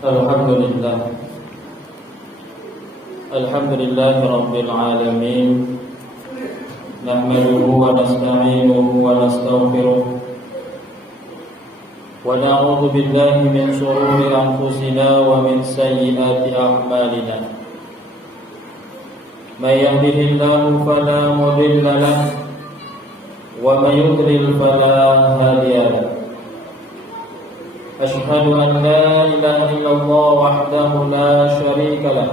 Alhamdulillah. Alhamdulillahirabbil alamin. Nahmaduhu wa nasta'inuhu wa nastaghfiruh. Wa na'udzu billahi min shururi anfusina wa min sayyiati a'malina. May yahdihillahu fala mudilla lahu wa may yudlil fala hadiya lahu. أشهد أن لا إله إلا الله وحده لا شريك له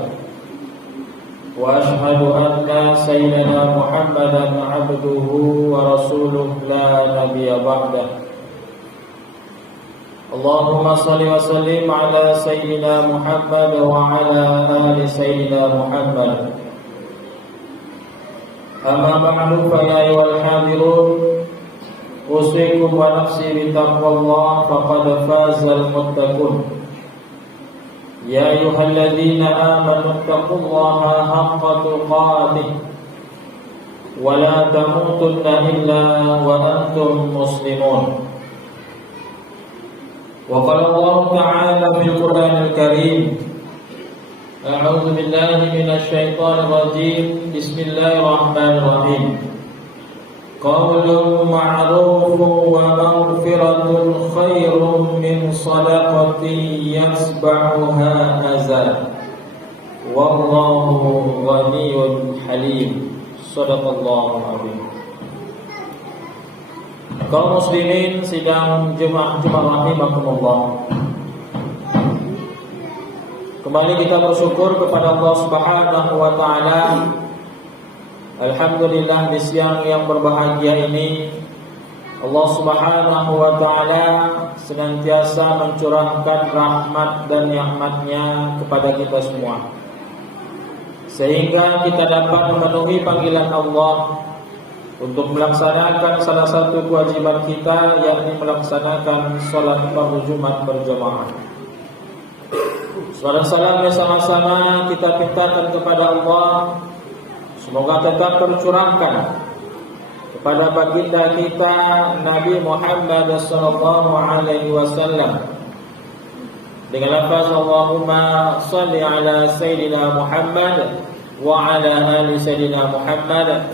وأشهد أن سيدنا محمدا عبده ورسوله لا نبي بعده اللهم صل وسلم على سيدنا محمد وعلى آل سيدنا محمد أما بعد فيا أيها الحاضرون أوصيكم ونفسي بتقوى الله فقد فاز المتقون يا أيها الذين آمنوا اتقوا الله حق تقاته ولا تموتن إلا وأنتم مسلمون وقال الله تعالى في القرآن الكريم أعوذ بالله من الشيطان الرجيم بسم الله الرحمن الرحيم قول معروف ومغفرة خير من صدقة يتبعها أذى والله غني حليم صدق الله العظيم. Kaum muslimin sidang Jumat rahimakumullah. Kembali kita bersyukur kepada Allah Subhanahu wa taala. Alhamdulillah di siang yang berbahagia ini Allah Subhanahu wa ta'ala senantiasa mencurahkan rahmat dan nikmat-Nya kepada kita semua, sehingga kita dapat memenuhi panggilan Allah untuk melaksanakan salah satu kewajiban kita, yakni melaksanakan salat fardu Jumat berjamaah. Salat salam bersama-sama kita pintakan kepada Allah, semoga tetap tercurahkan kepada baginda kita Nabi Muhammad sallallahu alaihi wasallam dengan lafaz Allahumma shalli ala sayyidina Muhammad wa ala ali sayyidina Muhammad.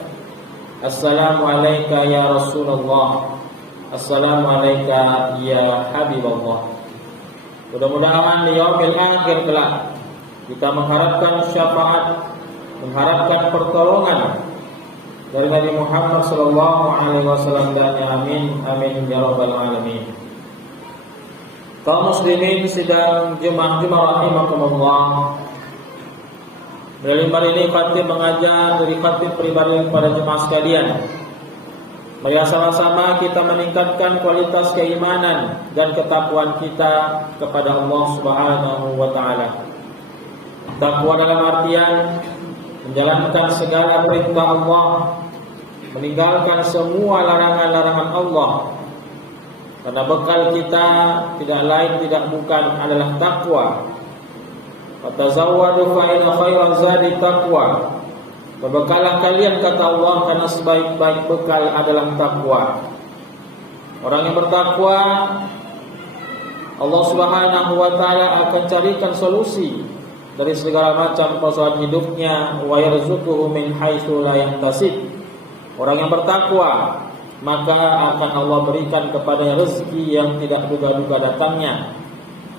Assalamu alayka ya Rasulullah, assalamu alayka ya Habiballah. Mudah-mudahan di yaumil akhir kelak kita mengharapkan syafaat, mengharapkan pertolongan dari Nabi Muhammad sallallahu alaihi wasallam, dan amin amin ya rabbal alamin. Kaum muslimin sidang jemaah rahimakumullah. Dalam hari ini khatib mengajar dari khatib pribadi kepada jemaah sekalian. Mari sama-sama kita meningkatkan kualitas keimanan dan ketakwaan kita kepada Allah Subhanahu wa taala. Takwa dalam artian menjalankan segala perintah Allah, meninggalkan semua larangan-larangan Allah. Karena bekal kita tidak lain tidak bukan adalah takwa. Fatazawwadu fa inna khairaz zadi taqwa. Berbekalah kalian kata Allah, karena sebaik-baik bekal adalah takwa. Orang yang bertakwa, Allah Subhanahu wa taala akan carikan solusi dari segala macam persoalan hidupnya. Wa yarzuquhu min haitsu la yahtasib. Orang yang bertakwa, maka akan Allah berikan kepadanya rezeki yang tidak duga-duga datangnya.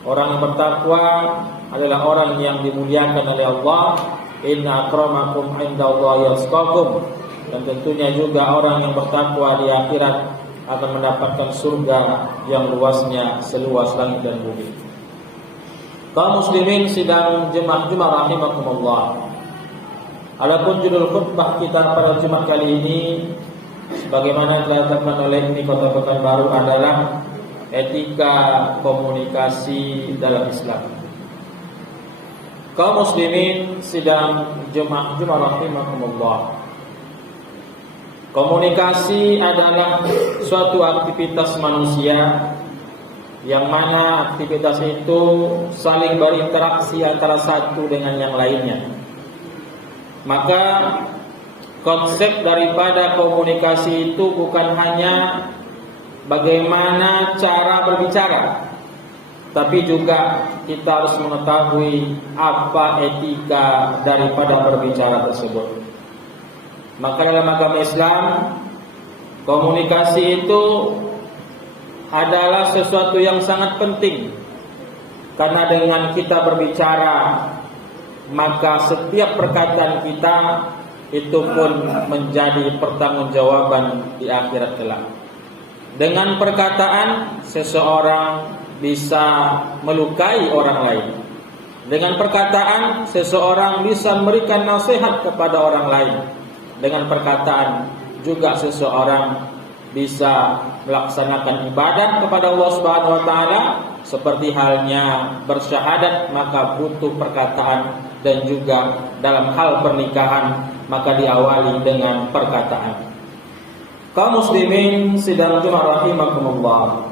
Orang yang bertakwa adalah orang yang dimuliakan oleh Allah. Inna akramakum indallahi yatqakum. Dan tentunya juga orang yang bertakwa di akhirat akan mendapatkan surga yang luasnya seluas langit dan bumi. Kaum muslimin sidang jemaah rahimakumullah. Adapun judul khutbah kita pada Jumat kali ini, sebagaimana telah ditetapkan oleh ini Kota Pekanbaru, adalah etika komunikasi dalam Islam. Kaum muslimin sidang jemaah rahimakumullah. Komunikasi adalah suatu aktivitas manusia yang mana aktivitas itu saling berinteraksi antara satu dengan yang lainnya. Maka konsep daripada komunikasi itu bukan hanya bagaimana cara berbicara, tapi juga kita harus mengetahui apa etika daripada berbicara tersebut. Maka dalam agama Islam, komunikasi itu adalah sesuatu yang sangat penting. Karena dengan kita berbicara, maka setiap perkataan kita itu pun menjadi pertanggungjawaban di akhirat kelak. Dengan perkataan seseorang bisa melukai orang lain. Dengan perkataan seseorang bisa memberikan nasihat kepada orang lain. Dengan perkataan juga seseorang bisa melaksanakan ibadah kepada Allah Subhanahu wa taala, seperti halnya bersyahadat maka butuh perkataan, dan juga dalam hal pernikahan maka diawali dengan perkataan. Kaum muslimin sidang Jumat rahimakumullah.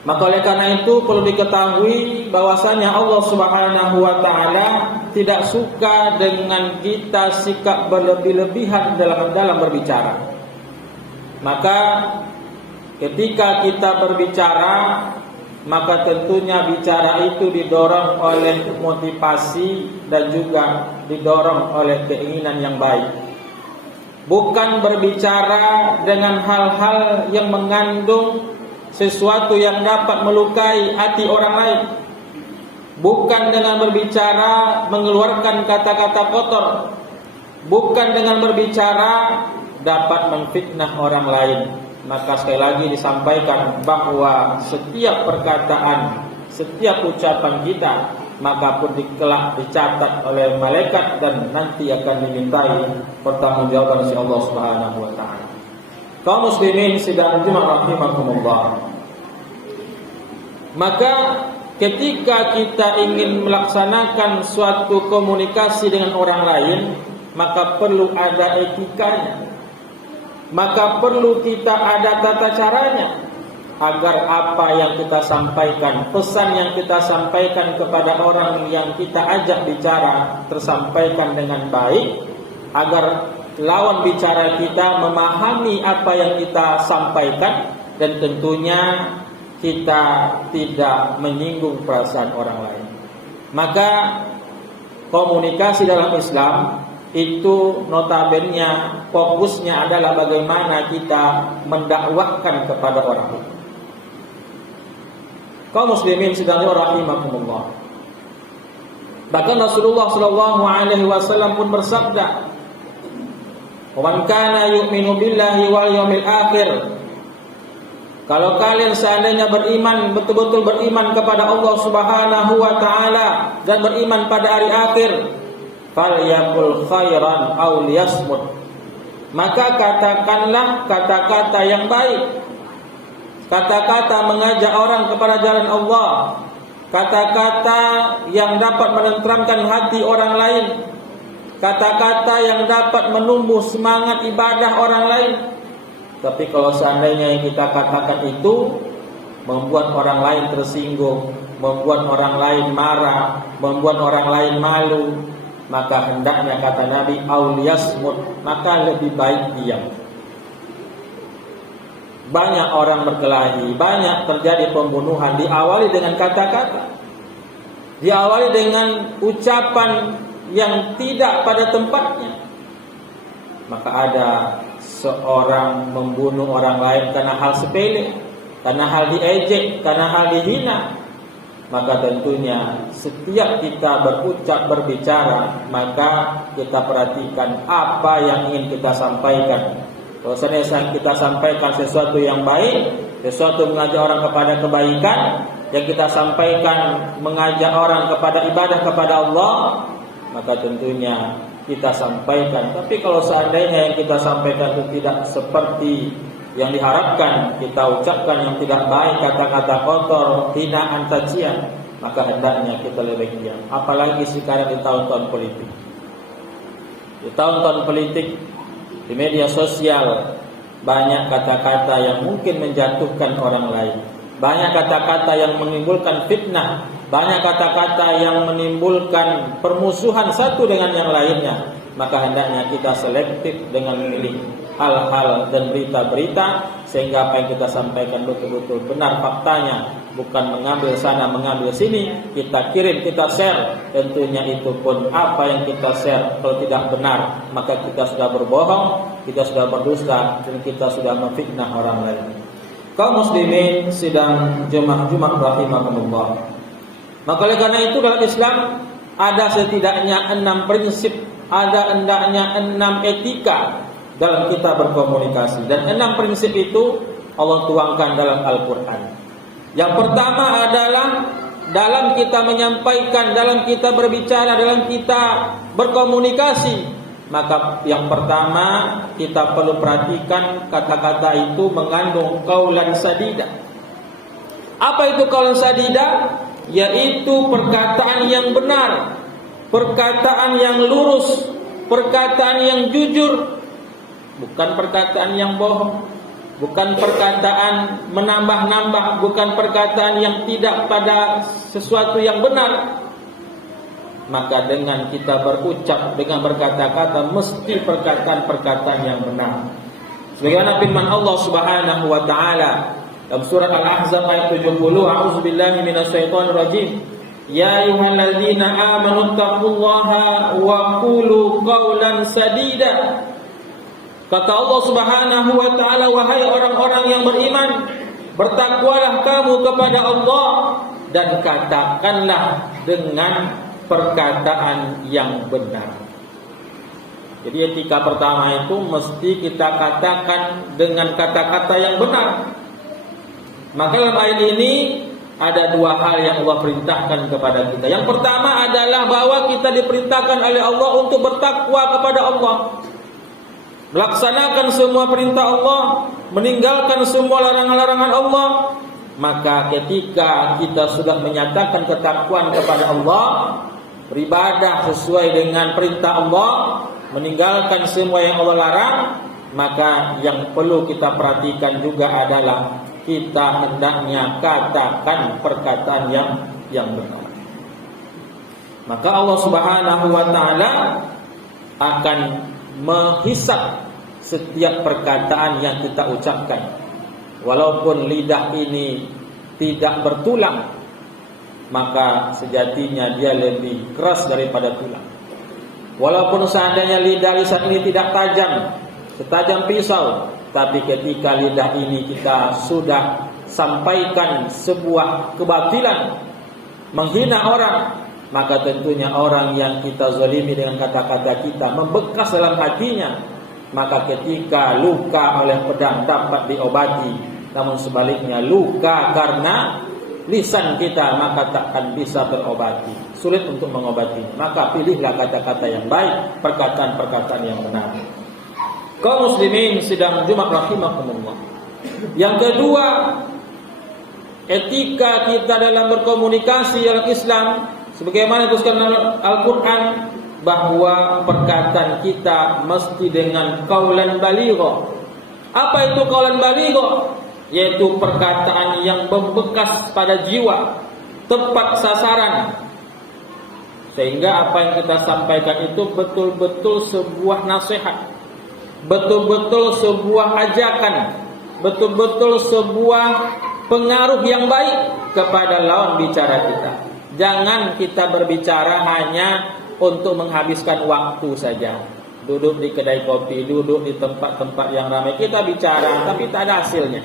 Maka oleh karena itu perlu diketahui bahwasanya Allah Subhanahu wa taala tidak suka dengan kita sikap berlebih-lebihan dalam berbicara. Maka ketika kita berbicara, maka tentunya bicara itu didorong oleh motivasi dan juga didorong oleh keinginan yang baik. Bukan berbicara dengan hal-hal yang mengandung sesuatu yang dapat melukai hati orang lain. Bukan dengan berbicara mengeluarkan kata-kata kotor. Bukan dengan berbicara dapat memfitnah orang lain. Maka sekali lagi disampaikan bahwa setiap perkataan, setiap ucapan kita maka pun dicatat oleh malaikat dan nanti akan dimintai pertanggungjawaban oleh Allah Subhanahu wa taala. Kaum muslimin sidang Jumat rahimakumullah. Maka ketika kita ingin melaksanakan suatu komunikasi dengan orang lain, maka perlu ada etikanya. Maka perlu kita ada tata caranya agar apa yang kita sampaikan, pesan yang kita sampaikan kepada orang yang kita ajak bicara tersampaikan dengan baik, agar lawan bicara kita memahami apa yang kita sampaikan, dan tentunya kita tidak menyinggung perasaan orang lain. Maka komunikasi dalam Islam itu notabene fokusnya adalah bagaimana kita mendakwahkan kepada orang lain. Kaum muslimin sedang rahimakumullah. Bahkan Rasulullah sallallahu alaihi wasallam pun bersabda, "Man kana yu'minu billahi wal yawmil akhir." Kalau kalian seandainya beriman, betul-betul beriman kepada Allah Subhanahu wa taala dan beriman pada hari akhir, falyaqul khairan aw liyasmut. Maka katakanlah kata-kata yang baik. Kata-kata mengajak orang kepada jalan Allah, kata-kata yang dapat menenteramkan hati orang lain, kata-kata yang dapat menumbuh semangat ibadah orang lain. Tapi kalau seandainya yang kita katakan itu membuat orang lain tersinggung, membuat orang lain marah, membuat orang lain malu, maka hendaknya kata Nabi auliyasmut, maka lebih baik diam. Banyak orang berkelahi, banyak terjadi pembunuhan diawali dengan kata-kata, diawali dengan ucapan yang tidak pada tempatnya. Maka ada seorang membunuh orang lain karena hal sepele, karena hal diejek, karena hal dihina. Maka tentunya setiap kita berucap, berbicara, maka kita perhatikan apa yang ingin kita sampaikan. Kalau seandainya kita sampaikan sesuatu yang baik, sesuatu mengajak orang kepada kebaikan, yang kita sampaikan mengajak orang kepada ibadah kepada Allah, maka tentunya kita sampaikan. Tapi kalau seandainya yang kita sampaikan itu tidak seperti yang diharapkan, kita ucapkan yang tidak baik, kata-kata kotor, hinaan, cacian, maka hendaknya kita lebih diam. Apalagi sekarang di tahun-tahun politik. Di tahun-tahun politik, di media sosial banyak kata-kata yang mungkin menjatuhkan orang lain. Banyak kata-kata yang menimbulkan fitnah. Banyak kata-kata yang menimbulkan permusuhan satu dengan yang lainnya. Maka hendaknya kita selektif dengan memilih hal-hal dan berita-berita, sehingga apa yang kita sampaikan betul-betul benar faktanya, bukan mengambil sana mengambil sini, kita kirim, kita share. Tentunya itu pun apa yang kita share kalau tidak benar, maka kita sudah berbohong, kita sudah berdusta, dan kita sudah memfitnah orang lain. Kaum muslimin sidang Jumat rahimakumullah. Maka oleh karena itu dalam Islam ada setidaknya 6 prinsip, ada hendaknya 6 etika dalam kita berkomunikasi, dan 6 prinsip itu Allah tuangkan dalam Al-Quran. Yang pertama adalah dalam kita menyampaikan, dalam kita berbicara, dalam kita berkomunikasi, maka yang pertama kita perlu perhatikan kata-kata itu mengandung qaulan sadida. Apa itu qaulan sadida? Yaitu perkataan yang benar, perkataan yang lurus, perkataan yang jujur, bukan perkataan yang bohong, bukan perkataan menambah-nambah, bukan perkataan yang tidak pada sesuatu yang benar. Maka dengan kita berucap, dengan berkata-kata, mesti perkataan-perkataan yang benar. Sebagaimana firman Allah Subhanahu wa taala dalam surat Al-Ahzab ayat 70, a'udzubillahi minasyaitonir rajim. Ya ayyuhalladzina amanu taqullaha wa qulu qaulan sadida. Kata Allah Subhanahu wa taala, wahai orang-orang yang beriman, bertakwalah kamu kepada Allah dan katakanlah dengan perkataan yang benar. Jadi etika pertama itu mesti kita katakan dengan kata-kata yang benar. Maka dalam ayat ini ada 2 hal yang Allah perintahkan kepada kita. Yang pertama adalah bahwa kita diperintahkan oleh Allah untuk bertakwa kepada Allah, melaksanakan semua perintah Allah, meninggalkan semua larangan-larangan Allah. Maka ketika kita sudah menyatakan ketakwaan kepada Allah, beribadah sesuai dengan perintah Allah, meninggalkan semua yang Allah larang, maka yang perlu kita perhatikan juga adalah kita hendaknya katakan perkataan yang benar. Maka Allah Subhanahu wa taala akan menghisab setiap perkataan yang kita ucapkan. Walaupun lidah ini tidak bertulang, maka sejatinya dia lebih keras daripada tulang. Walaupun seandainya lisan ini tidak tajam, setajam pisau, tapi ketika lidah ini kita sudah sampaikan sebuah kebatilan, menghina orang, maka tentunya orang yang kita zalimi dengan kata-kata kita membekas dalam hatinya. Maka ketika luka oleh pedang dapat diobati, namun sebaliknya luka karena lisan kita maka takkan bisa terobati, sulit untuk mengobati. Maka pilihlah kata-kata yang baik, perkataan-perkataan yang benar. Kaum muslimin sidang Jumat rahimakumullah. Yang kedua, etika kita dalam berkomunikasi dalam Islam, sebagaimana disebutkan dalam Al-Quran, bahwa perkataan kita mesti dengan qaulan baligha. Apa itu qaulan baligha? Yaitu perkataan yang membekas pada jiwa, tepat sasaran, sehingga apa yang kita sampaikan itu betul-betul sebuah nasihat, betul-betul sebuah ajakan, betul-betul sebuah pengaruh yang baik kepada lawan bicara kita. Jangan kita berbicara hanya untuk menghabiskan waktu saja. Duduk di kedai kopi, duduk di tempat-tempat yang ramai, kita bicara tapi tak ada hasilnya.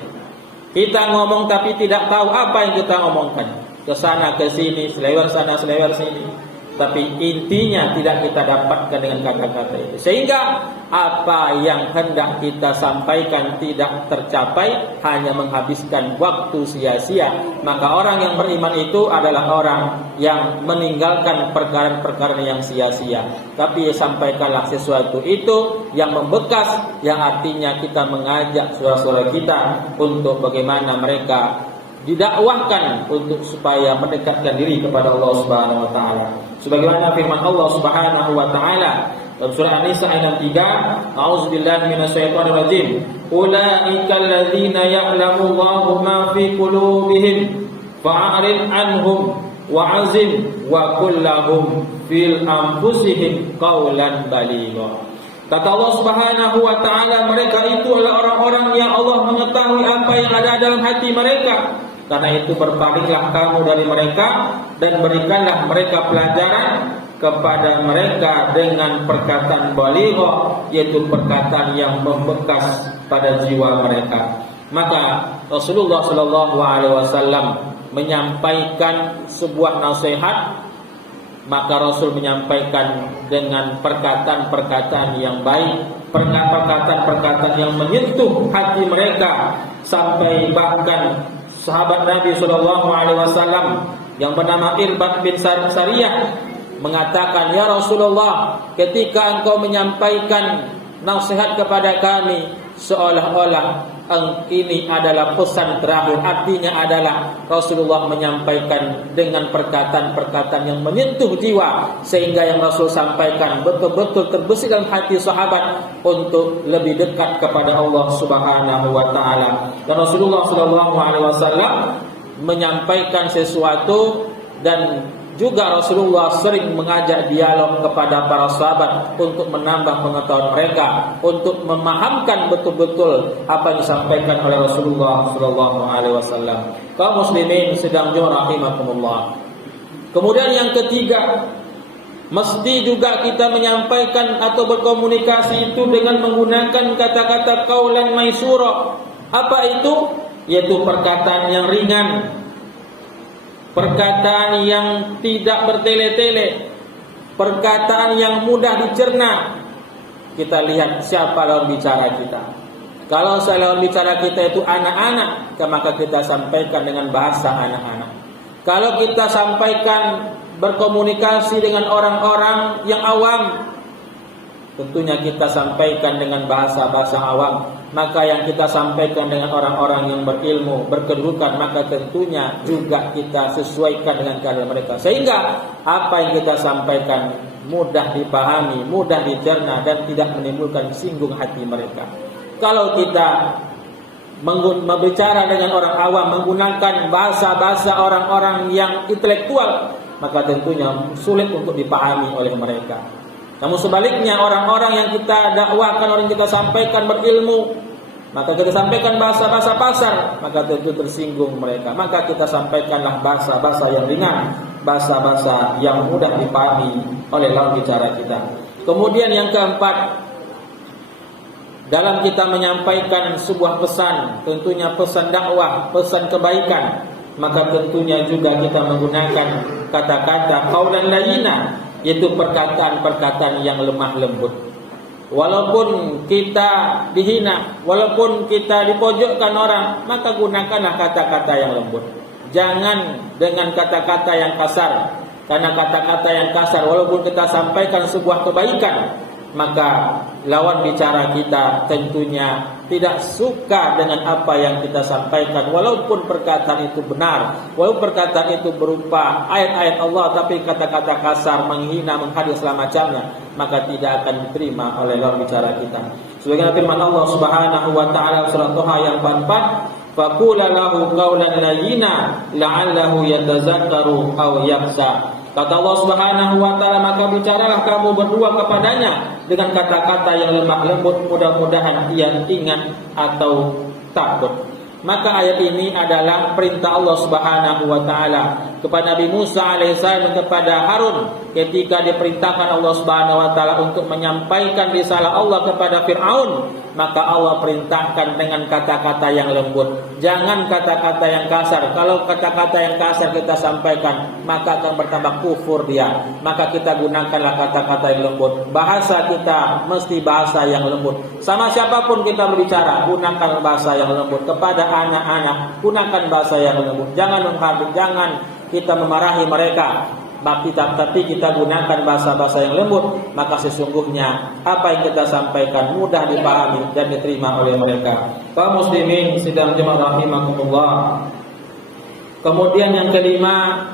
Kita ngomong tapi tidak tahu apa yang kita ngomongkan. Ke sana ke sini, selewar sana selewar sini. Tapi intinya tidak kita dapatkan dengan kata-kata itu. Sehingga apa yang hendak kita sampaikan tidak tercapai, hanya menghabiskan waktu sia-sia. Maka orang yang beriman itu adalah orang yang meninggalkan perkara-perkara yang sia-sia. Tapi sampaikanlah sesuatu itu yang membekas, yang artinya kita mengajak saudara-saudara kita untuk bagaimana mereka didakwahkan untuk supaya mendekatkan diri kepada Allah Subhanahu wa taala. Sebagaimana firman Allah Subhanahu wa taala dalam surah An-Nisa ayat 3, a'udzubillahi minasyaitonir rajim. Ulaikal ladzina ya'lamu Allahu ma fi qulubihim fa'rid anhum wa'azim wa qul lahum fil anfusihim qaulan baligha. Kata Allah Subhanahu wa taala, mereka itu adalah orang-orang yang Allah mengetahui apa yang ada dalam hati mereka. Karena itu berpalinglah kamu dari mereka dan berikanlah mereka pelajaran kepada mereka dengan perkataan balighah, yaitu perkataan yang membekas pada jiwa mereka. Maka Rasulullah sallallahu alaihi wasallam menyampaikan sebuah nasihat, maka Rasul menyampaikan dengan perkataan-perkataan yang baik, perkataan-perkataan yang menyentuh hati mereka, sampai bahkan sahabat Nabi sallallahu alaihi wasallam yang bernama Irbad bin Sariyah mengatakan, "Ya Rasulullah, ketika engkau menyampaikan nasihat kepada kami, seolah-olah ini adalah pesan terakhir." Artinya adalah Rasulullah menyampaikan dengan perkataan-perkataan yang menyentuh jiwa, sehingga yang Rasul sampaikan betul-betul terbesit dalam hati sahabat untuk lebih dekat kepada Allah Subhanahu wa taala. Dan Rasulullah sallallahu alaihi wasallam menyampaikan sesuatu, dan juga Rasulullah sering mengajak dialog kepada para sahabat untuk menambah pengetahuan mereka, untuk memahamkan betul-betul apa yang disampaikan oleh Rasulullah sallallahu alaihi wasallam. Kaum muslimin sedang rahimakumullah. Kemudian yang ketiga, mesti juga kita menyampaikan atau berkomunikasi itu dengan menggunakan kata-kata qaulan maisura. Apa itu? Yaitu perkataan yang ringan, perkataan yang tidak bertele-tele, perkataan yang mudah dicerna. Kita lihat siapa lawan bicara kita. Kalau lawan bicara kita itu anak-anak, maka kita sampaikan dengan bahasa anak-anak. Kalau kita sampaikan berkomunikasi dengan orang-orang yang awam, tentunya kita sampaikan dengan bahasa-bahasa awam. Maka yang kita sampaikan dengan orang-orang yang berilmu, berkedudukan, maka tentunya juga kita sesuaikan dengan keadaan mereka, sehingga apa yang kita sampaikan mudah dipahami, mudah dicerna, dan tidak menimbulkan singgung hati mereka. Kalau kita berbicara dengan orang awam menggunakan bahasa-bahasa orang-orang yang intelektual, maka tentunya sulit untuk dipahami oleh mereka. Namun sebaliknya, orang-orang yang kita dakwahkan, orang yang kita sampaikan berilmu, maka kita sampaikan bahasa-bahasa pasar, maka tentu tersinggung mereka. Maka kita sampaikanlah bahasa-bahasa yang ringan, bahasa-bahasa yang mudah dipahami oleh lawan bicara kita. Kemudian yang keempat, dalam kita menyampaikan sebuah pesan, tentunya pesan dakwah, pesan kebaikan, maka tentunya juga kita menggunakan kata-kata qaulan layyina, yaitu perkataan-perkataan yang lemah lembut. Walaupun kita dihina, walaupun kita dipojokkan orang, maka gunakanlah kata-kata yang lembut. Jangan dengan kata-kata yang kasar. Karena kata-kata yang kasar, walaupun kita sampaikan sebuah kebaikan, maka lawan bicara kita tentunya tidak suka dengan apa yang kita sampaikan. Walaupun perkataan itu benar, walaupun perkataan itu berupa ayat-ayat Allah, tapi kata-kata kasar, menghina, menghadis segala macamnya, maka tidak akan diterima oleh lawan bicara kita. Sebagaimana firman Allah Subhanahu wa taala surah Thaha yang 44, faqula lahu qawlan layyina la'allahu yatazakkaru aw yakhsha. Kata Allah Subhanahu wa taala, maka bicaralah kamu berdua kepadanya dengan kata-kata yang lemah lembut, mudah-mudahan ia ingat atau takut. Maka ayat ini adalah perintah Allah Subhanahu wa taala kepada Nabi Musa alaihissalam dan kepada Harun ketika diperintahkan Allah Subhanahu wa taala untuk menyampaikan risalah Allah kepada Firaun. Maka Allah perintahkan dengan kata-kata yang lembut, jangan kata-kata yang kasar. Kalau kata-kata yang kasar kita sampaikan, maka akan bertambah kufur dia. Maka kita gunakanlah kata-kata yang lembut. Bahasa kita mesti bahasa yang lembut. Sama siapapun kita berbicara, gunakan bahasa yang lembut. Kepada anak-anak, gunakan bahasa yang lembut. Jangan menghardik, jangan kita memarahi mereka, tapi kita gunakan bahasa-bahasa yang lembut. Maka sesungguhnya apa yang kita sampaikan mudah dipahami dan diterima oleh mereka. Kaum muslimin sedang jemaah rahimakumullah. Kemudian yang kelima,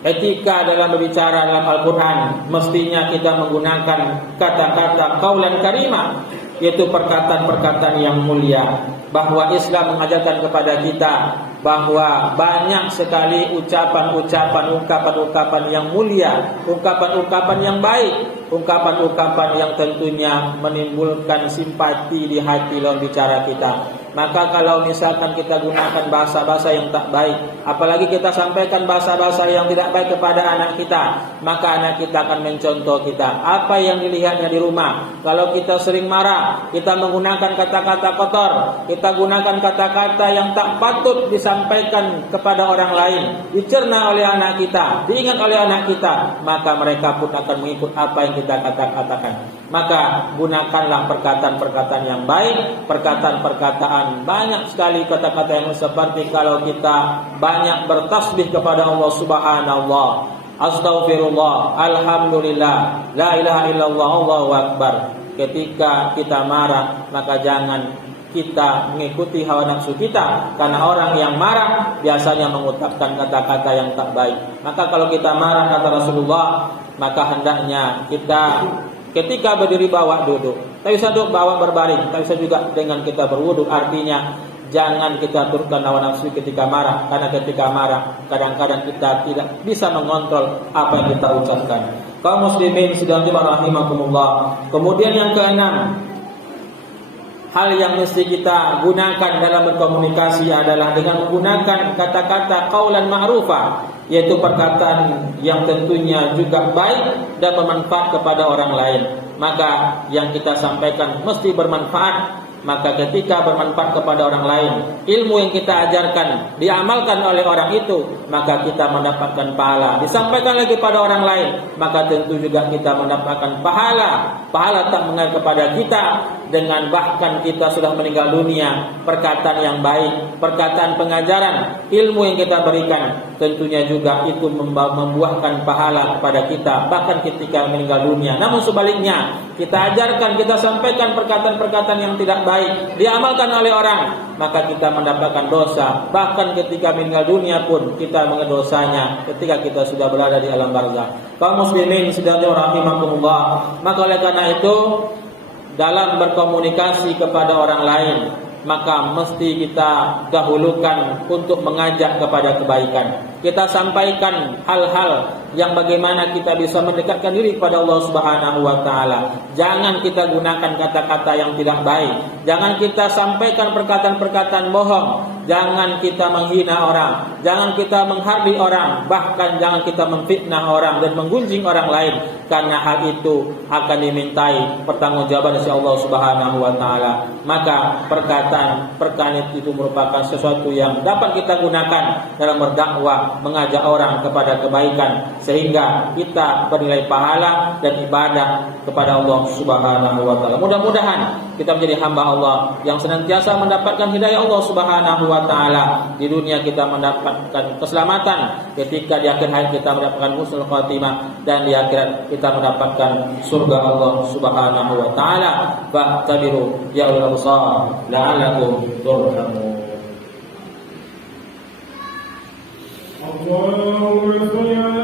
etika dalam berbicara dalam Al-Quran, mestinya kita menggunakan kata-kata qaulan karimah, yaitu perkataan-perkataan yang mulia. Bahwa Islam mengajarkan kepada kita bahwa banyak sekali ucapan-ucapan, ungkapan-ungkapan yang mulia, ungkapan-ungkapan yang baik, ungkapan-ungkapan yang tentunya menimbulkan simpati di hati lawan bicara kita. Maka kalau misalkan kita gunakan bahasa-bahasa yang tak baik, apalagi kita sampaikan bahasa-bahasa yang tidak baik kepada anak kita, maka anak kita akan mencontoh kita. Apa yang dilihatnya di rumah. Kalau kita sering marah, kita menggunakan kata-kata kotor, kita gunakan kata-kata yang tak patut disampaikan kepada orang lain, dicerna oleh anak kita, diingat oleh anak kita, maka mereka pun akan mengikut apa yang kita katakan. Maka gunakanlah perkataan-perkataan yang baik, perkataan-perkataan banyak sekali kata-kata yang seperti kalau kita banyak bertasbih kepada Allah Subhanallah, Astaghfirullah, Alhamdulillah, La ilaha illallah, Allahu Akbar. Ketika kita marah, maka jangan kita mengikuti hawa nafsu kita, karena orang yang marah biasanya mengucapkan kata-kata yang tak baik. Maka kalau kita marah, kata Rasulullah, maka hendaknya kita ketika berdiri bawa duduk, tak bisa duduk bawa berbaring, tak bisa juga dengan kita berwudu. Artinya jangan kita turunkan hawa nafsu ketika marah, karena ketika marah kadang-kadang kita tidak bisa mengontrol apa yang kita ucapkan. Kaum muslimin sedang rahimakumullah. Kemudian yang keenam, hal yang mesti kita gunakan dalam berkomunikasi adalah dengan menggunakan kata-kata qaulan ma'rufa, yaitu perkataan yang tentunya juga baik dan bermanfaat kepada orang lain. Maka yang kita sampaikan mesti bermanfaat. Maka ketika bermanfaat kepada orang lain, ilmu yang kita ajarkan diamalkan oleh orang itu, maka kita mendapatkan pahala. Disampaikan lagi pada orang lain, maka tentu juga kita mendapatkan pahala. Pahala tak mengalir kepada kita, dengan bahkan kita sudah meninggal dunia, perkataan yang baik, perkataan pengajaran, ilmu yang kita berikan, tentunya juga itu membuahkan pahala kepada kita, bahkan ketika meninggal dunia. Namun sebaliknya, kita ajarkan, kita sampaikan perkataan-perkataan yang tidak baik, diamalkan oleh orang, maka kita mendapatkan dosa. Bahkan ketika meninggal dunia pun kita mengedosanya ketika kita sudah berada di alam barzakh. Kaum muslimin sedang rahimakumullah. Maka oleh karena itu, dalam berkomunikasi kepada orang lain, maka mesti kita dahulukan untuk mengajak kepada kebaikan. Kita sampaikan hal-hal yang bagaimana kita bisa mendekatkan diri kepada Allah Subhanahu wa taala. Jangan kita gunakan kata-kata yang tidak baik. Jangan kita sampaikan perkataan-perkataan bohong. Jangan kita menghina orang. Jangan kita menghardi orang. Bahkan jangan kita memfitnah orang dan menggunjing orang lain, karena hal itu akan dimintai pertanggungjawaban dari Allah Subhanahu wa taala. Maka perkataan itu merupakan sesuatu yang dapat kita gunakan dalam berdakwah, mengajak orang kepada kebaikan, sehingga kita bernilai pahala dan ibadah kepada Allah Subhanahu wa taala. Mudah-mudahan kita menjadi hamba Allah yang senantiasa mendapatkan hidayah Allah Subhanahu wa taala. Di dunia kita mendapatkan keselamatan, ketika di akhir hayat kita mendapatkan husnul khatimah, dan di akhirat kita mendapatkan surga Allah Subhanahu wa taala. Fa'tabiru ya ulul absar la'allakum turhamun. اللهم صل على